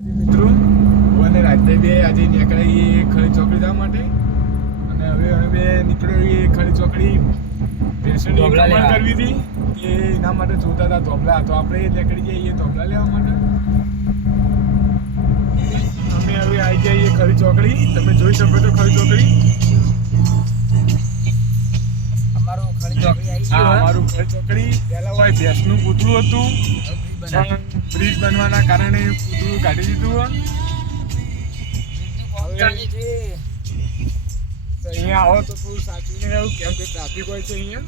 મિત્રો હું અને રાજભાઈ બે આજે નીકળીએ ખરી ચોકડી જવા માટે અને હવે અમે બે નીકળીએ ખરી ચોકડી ભેંસોની કમાણ કરવી હતી કે એના માટે જોતા હતા ધોબલા તો આપણે નીકળી જઈએ ધોબલા લેવા માટે અમે હવે આવી જઈએ ખરી ચોકડી તમે જોઈ શકો છો ખરી ચોકડી અમારું ખરી ચોકડી આવી ગયું અમારું ખરી ચોકડી પહેલા હોય ભેંસનું પૂતળું હતું બ્રિજ બનવાના કારણે પૂતળું કાઢી દીધું અહીંયા આવો તો થોડું સાચવીને રહેવું કેમ કે ટ્રાફિક હોય છે અહીંયા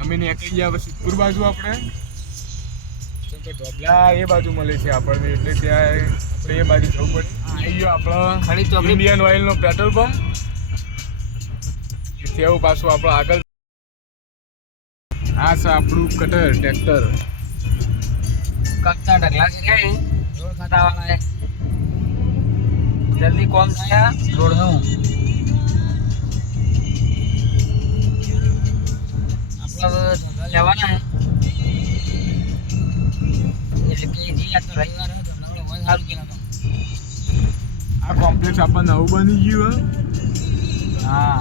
અમે નીકળી ગયા સિદ્ધપુર બાજુ આપણે કેમ કે ઢોબલા એ બાજુ મળે છે આપણને એટલે ત્યાં આપણે એ બાજુ જવું પડે આવી ગયો આપણો ઇન્ડિયન ઓઇલનો પેટ્રોલ પંપ ત્યાં પાછું આપણો આગળ આ છે આપણું કટર ટ્રેક્ટર કચ્ચા ઢગલા છે રોડ ખાતાવાળા હે જલ્દી કોમ થાય રોડનું આપણે ઢગલા લેવાના હે એટલે કે જી આ તો રવિવાર હતો ધંધાવાળો મન સારું કે નતો આ કોમ્પ્લેક્સ આપણને નવું બની ગયું હા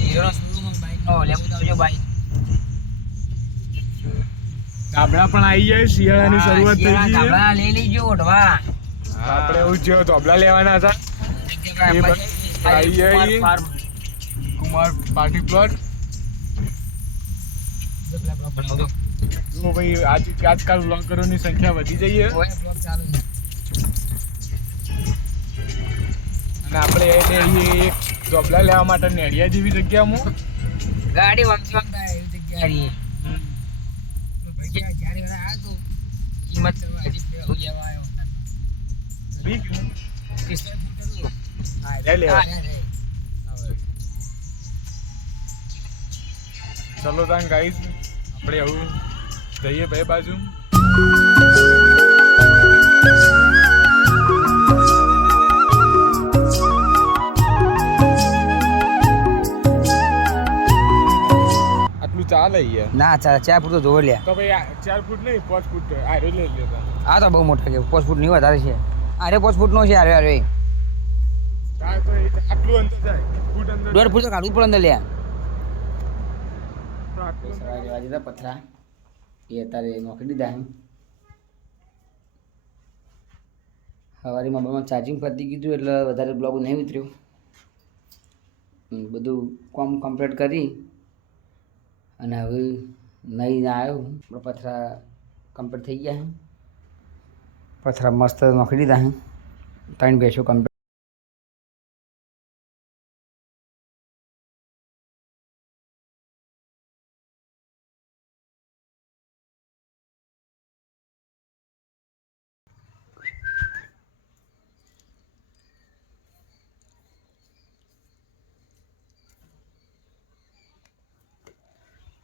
હીરો શોરૂમ બાઈકનો લેવું આવજો બાઈક ગાબડા પણ આવી જાય શિયાળાની શરૂઆત થઈ ગઈ ગાબડા લઈ લેજો ઓઢવા આપણે એવું છે ધોબલા લેવાના હતા આવી જાય કુમાર પાર્ટી પ્લોટ જો ભાઈ આજકાલ બ્લોગરોની સંખ્યા વધી જઈએ અને આપણે એક ધોબલા લેવા માટે નેડિયા જેવી જગ્યામાં ગાડી વમસી વમતા એવી જગ્યા રહી જ્યારે આવ્યો તો કિંમત કરવા હજી હું લેવા આવ્યો ચલો તાન ગાઈસ આપણે આવું જઈએ ભાઈ બાજુ આટલું ચાલે યાર ના ચાલે 4 ફૂટ તો જોવે લ્યા તો ભાઈ 4 ફૂટ નહીં 5 ફૂટ આ રે લઈ લેતા આ તો બહુ મોટા કે 5 ફૂટ નહીં વધારે છે અરે 5 ફૂટ નો છે અરે તો આટલું અંતર જાય ફૂટ અંદર 1.5 ફૂટ તો કાઢવું પડે અંદર લ્યા તો આટલું વાજી પથરા એ અત્યારે નોકરી દીધા સવારે મોબાઈલમાં ચાર્જિંગ પતી ગયું એટલે વધારે બ્લોગ નહીં ઉતર્યો બધું કામ કમ્પ્લીટ કરી અને હવે નહીં આવ્યો પથરા કમ્પ્લીટ થઈ ગયા પથરા મસ્ત નોખી દીધા 3 ભેંસો કમ્પ્લીટ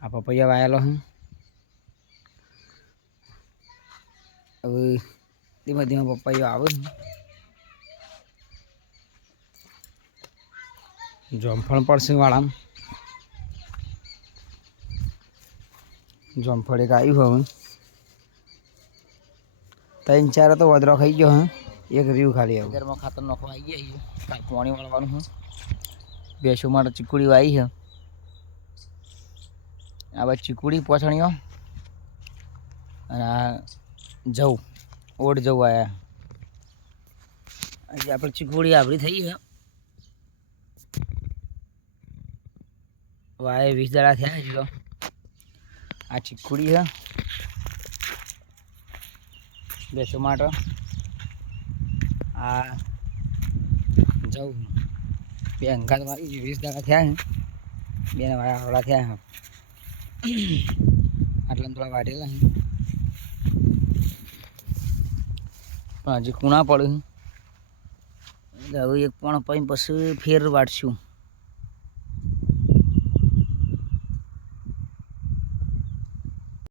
આ પપૈયા વાયેલો હું હવે ધીમે ધીમે પપૈયો આવે જોમફળ પડશે વાળામાં જોમફળ એક આવ્યું હવે 3-4 તો વધરો ખાઈ ગયો હા એક રીવ ખાલી આવ્યું ઘરમાં ખાતર નાખવા આવી ગયા પાણી વાળવાનું હા ભેંસો માટે ચીકુડી વાવી છે આ બાજુ ચીકુડી પોછણીઓ અને આ જવ ઓડ જવ આવ્યા આજે આપણે ચીકુડી આપણી થઈ છે વાય 20 દાડા થયા છે આ ચીકુડી છે બેસો માટે આ જવ બે અંગાત મારી 20 દાડા થયા છે બેને વાયા હવડા થયા છે આટલા થોડા વાઢેલા પણ હજી કુણા પડે હવે 1 પોણ પછી ફેર વાટશું